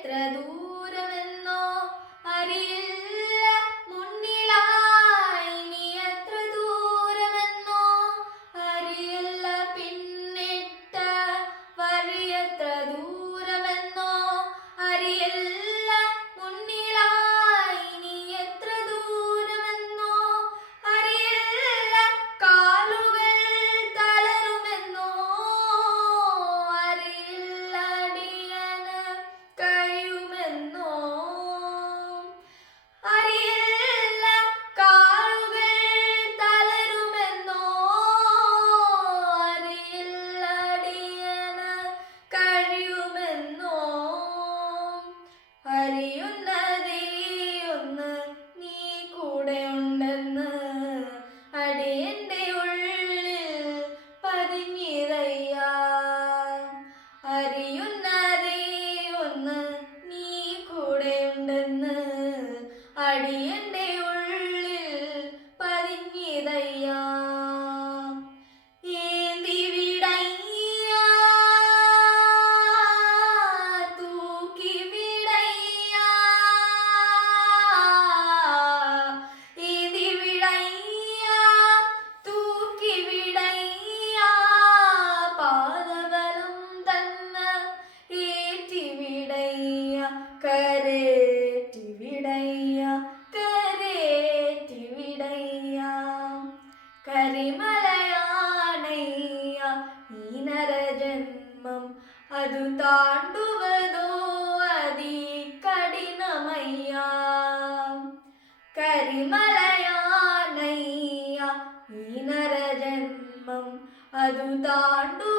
എത്ര ദൂരമെന്നോ അറിയില്ല മുന്നിലായി നീ എത്ര ദൂരമെന്നോ അറിയില്ല പിന്നിട്ട വഴി എത്ര ദൂരമെന്നോ അറിയില്ല മുന്നിലായി നീ എത്ര ദൂരമെന്നോ അറിയില്ല കാലുകൾ തളരുമെന്നോ അറിയില്ല അടിയന് കഴിയുമെന്നോ അറിയില്ല കാലുകൾ തളരുമെന്നോ അറിയില്ല അടിയന് കഴിയുമെന്നോ അറിയുന്നതേ ഒന്ന് നീ കൂടെ ഉണ്ടെന്ന് അടിയന്റെ ഉള്ളിൽ പതിഞ്ഞിതയ്യാ അറിയുന്നതേ ഒന്ന് നീ കൂടെ ഉണ്ടെന്ന് അടിയന്റെ ഉള്ളിൽ പതിഞ്ഞിതയ്യാ ഏന്തി വിടയ്യാ തൂക്കി വിടയ്യാ ഏന്തി വിടയ്യാ തൂക്കി വിടയ്യാ പാദബലം തന്ന ഏറ്റി വിടയ്യ കരേറ്റി വിടയ്യ കരേറ്റി വിടയ്യ കരിമലയാണയ്യ ഈ നരജന്മം അതു താണ്ടുവതോ അതികഠിനമയ്യ കരിമലയാണയ്യ ഈ നരജന്മം അതു താണ്ടു